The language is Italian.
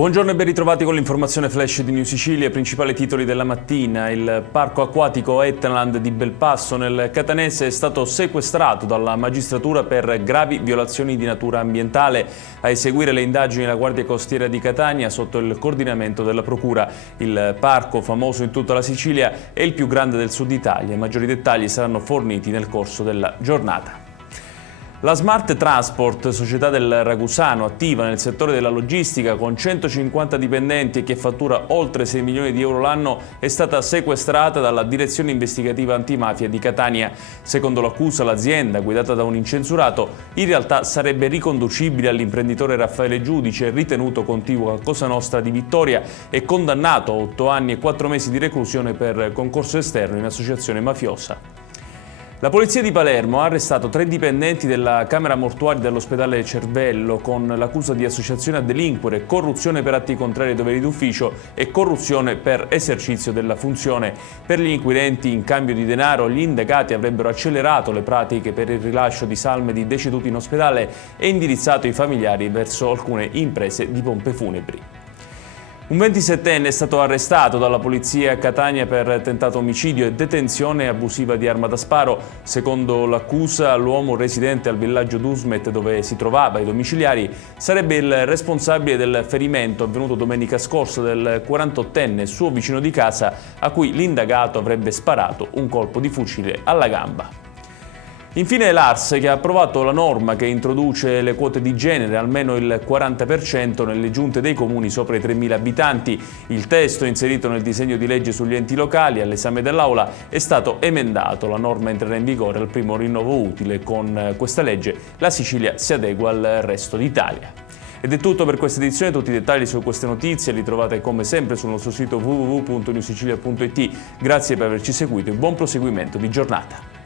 Buongiorno e ben ritrovati con l'informazione flash di New Sicilia. Principali titoli della mattina. Il parco acquatico Etnaland di Belpasso nel Catanese è stato sequestrato dalla magistratura per gravi violazioni di natura ambientale. A eseguire le indagini la Guardia Costiera di Catania sotto il coordinamento della Procura. Il parco, famoso in tutta la Sicilia, è il più grande del sud Italia. I maggiori dettagli saranno forniti nel corso della giornata. La Smart Transport, società del Ragusano, attiva nel settore della logistica con 150 dipendenti e che fattura oltre 6 milioni di euro l'anno, è stata sequestrata dalla Direzione Investigativa Antimafia di Catania. Secondo l'accusa, l'azienda, guidata da un incensurato, in realtà sarebbe riconducibile all'imprenditore Raffaele Giudice, ritenuto contiguo a Cosa Nostra di Vittoria e condannato a 8 anni e 4 mesi di reclusione per concorso esterno in associazione mafiosa. La polizia di Palermo ha arrestato 3 dipendenti della Camera Mortuaria dell'ospedale Cervello con l'accusa di associazione a delinquere, corruzione per atti contrari ai doveri d'ufficio e corruzione per esercizio della funzione. Per gli inquirenti, in cambio di denaro, gli indagati avrebbero accelerato le pratiche per il rilascio di salme di deceduti in ospedale e indirizzato i familiari verso alcune imprese di pompe funebri. Un 27enne è stato arrestato dalla polizia a Catania per tentato omicidio e detenzione abusiva di arma da sparo. Secondo l'accusa, l'uomo residente al villaggio d'Usmet, dove si trovava i domiciliari, sarebbe il responsabile del ferimento avvenuto domenica scorsa del 48enne suo vicino di casa, a cui l'indagato avrebbe sparato un colpo di fucile alla gamba. Infine l'ARS, che ha approvato la norma che introduce le quote di genere, almeno il 40% nelle giunte dei comuni sopra i 3.000 abitanti. Il testo, inserito nel disegno di legge sugli enti locali all'esame dell'Aula, è stato emendato. La norma entrerà in vigore al primo rinnovo utile. Con questa legge la Sicilia si adegua al resto d'Italia. Ed è tutto per questa edizione. Tutti i dettagli su queste notizie li trovate come sempre sul nostro sito www.newsicilia.it. Grazie per averci seguito e buon proseguimento di giornata.